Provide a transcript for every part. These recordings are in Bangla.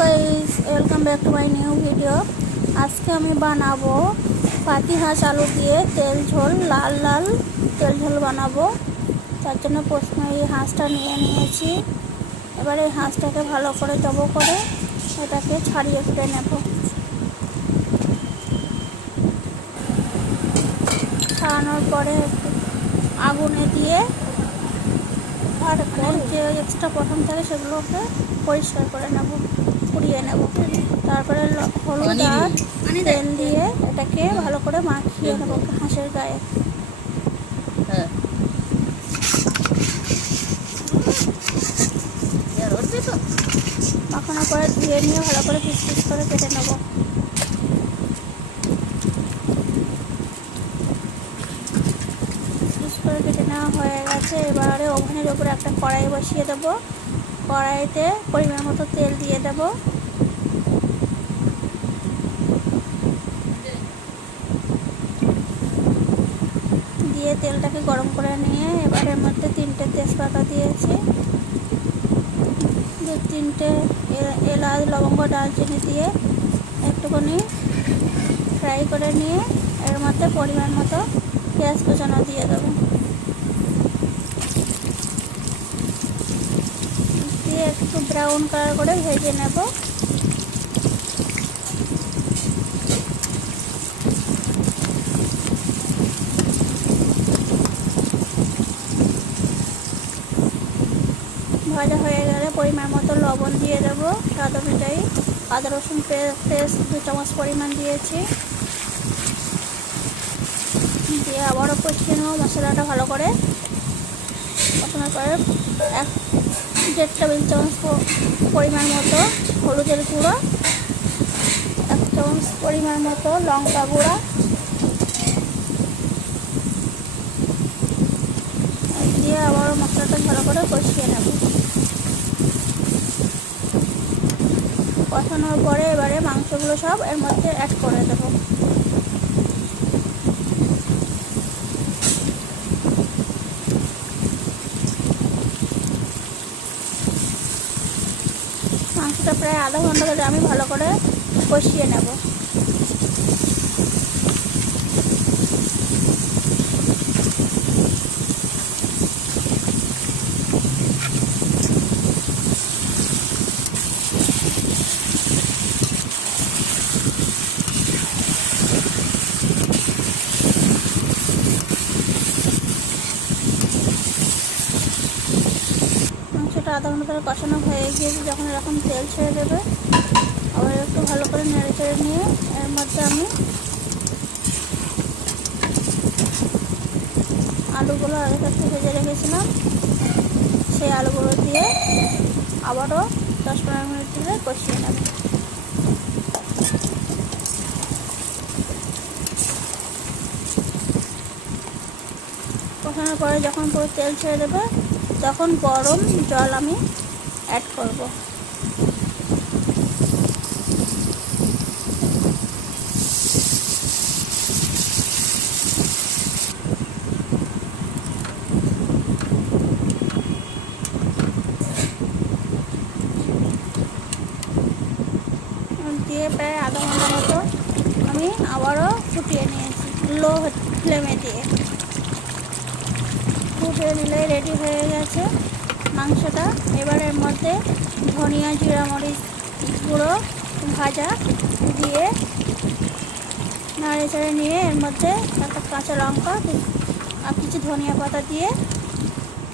Guys welcome back to my new video আজকে আমি বানাবো পাতি হাঁস আলু দিয়ে তেল ঝোল, লাল লাল তেল ঝোল বানাবো। তার জন্য প্রথমে এই হাঁসটা নিয়ে নিয়েছি। এবার এই হাঁসটাকে ভালো করে জবো করে এটাকে ছাড়িয়ে ফেলে নেব। ছাড়ানোর পরে আগুনে দিয়ে আর যে এক্সট্রা পটন থাকে সেগুলোকে পরিষ্কার করে নেব। পুড়িয়ে নেব। তারপরে হলুদ আর তেল দিয়ে এটাকে ভালো করে মাখিয়ে নেব হাঁসের গায়ে। হ্যাঁ। মাখানোর পরে ধুয়ে নিয়ে ভালো করে পিস পিস করে কেটে নেব। পিস করে কেটে নেওয়া হয়ে গেছে। এবারে ওভেনের উপরে একটা কড়াই বসিয়ে দেব। কড়াইতে পরিমাণ মতো তেল দিয়ে দেব। দিয়ে তেলটাকে গরম করে নিয়ে এবার এর মধ্যে তিনটে তেজপাতা দিয়েছি। দু তিনটে এলাচ, লবঙ্গ, দারচিনি দিয়ে একটুখানি ফ্রাই করে নিয়ে এর মধ্যে পরিমাণ মতো পেঁয়াজ কুচানো দিয়ে দেবো দিয়ে একটু ব্রাউন কালার করে ভেজে নেব। ভাজা হয়ে গেলে পরিমাণ মতো লবণ দিয়ে দেবো, স্বাদ অনুযায়ী। আদা, রসুন পেস্ট দু চামচ পরিমাণ দিয়েছি। দিয়ে আবারও কষিয়ে নেব মশলাটা ভালো করে। কষানোর পরে এক দেড় টেবিল চামচ পরিমাণ মতো হলুদের গুঁড়ো, এক চামচ পরিমাণ মতো লঙ্কা গুঁড়া। দিয়ে আবারও মশলাটা ভালো করে কষিয়ে নেব। কষানোর পরে এবারে মাংসগুলো সব এর মধ্যে অ্যাড করে দেবো। মাংসটা প্রায় আধা ঘণ্টা ধরে আমি ভালো করে কষিয়ে নেব। মাংসটা আধা ঘণ্টা কষানো হয়ে গিয়েছে, যখন এরকম তেল ছেড়ে দেবে। আবার একটু ভালো করে নেড়ে চেড়ে নিয়ে এর মধ্যে আমি আলুগুলো আগে থাকতে ভেজে রেখেছিলাম। সেই আলুগুলো দিয়ে আবারও দশ পনেরো মিনিট ধরে কষিয়ে নেব। কষানোর পরে যখন পুরো তেল ছেড়ে দেবে তখন গরম জল আমি অ্যাড করব। দিয়ে প্রায় আধা ঘণ্টা মতো আমি আবারও ফুটিয়ে নিয়েছি, লো ফ্লেমে দিয়ে। ফুটে নিলে রেডি হয়ে গেছে মাংসটা। এবারের মধ্যে ধনিয়া, জিরা মরিচ গুঁড়ো ভাজা দিয়ে নাড়ে চাড়ে নিয়ে এর মধ্যে একটা কাঁচা লঙ্কা, আর কিছু ধনিয়া পাতা দিয়ে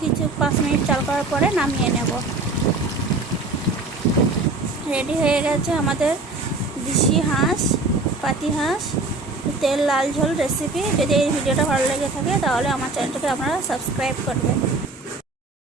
কিছু পাঁচ মিনিট চাল করার পরে নামিয়ে নেব। রেডি হয়ে গেছে আমাদের দেশি হাঁস, পাতি হাঁস। তেল, লাল ঝোল রেসিপি যদি এই ভিডিওটা ভালো লেগে থাকে, তাহলে আমার চ্যানেলটাকে আপনারা সাবস্ক্রাইব করবেন।